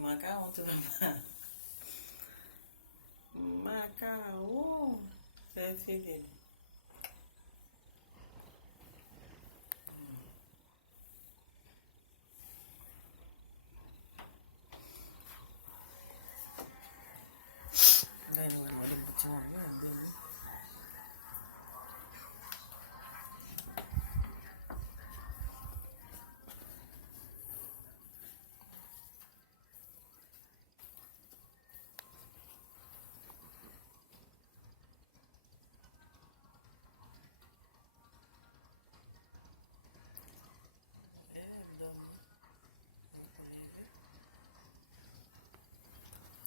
Macao, Macao, perfeito.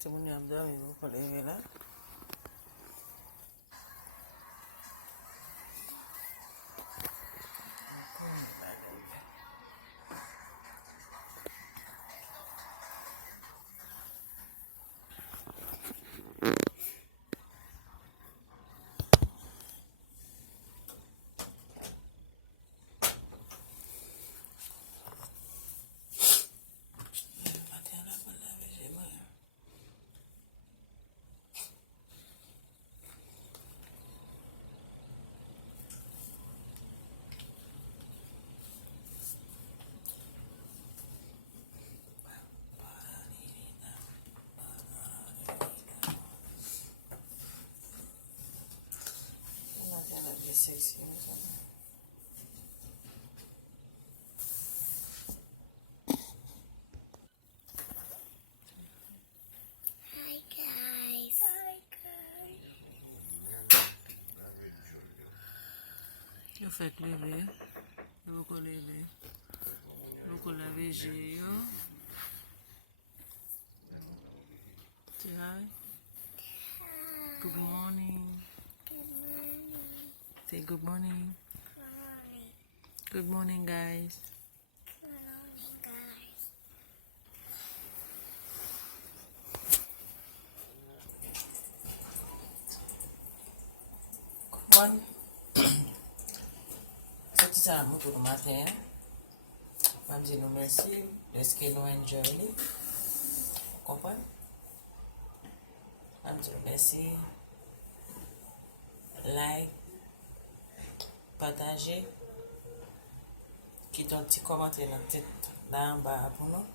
Semuanya ambil itu pada era. Sexy. Hi guys. Eu fek leve, eu vou leve, vou laver eu. Say hi. Good morning. Good morning. Say good morning. Morning. Good morning, guys. Good morning, guys. One. Cette time pour le matin. Je dis nous merci parce que nous enjoy. Comprenez? Je dis merci. Like. Partager. Quitte un petit commentaire dans la tête là en bas pour nous.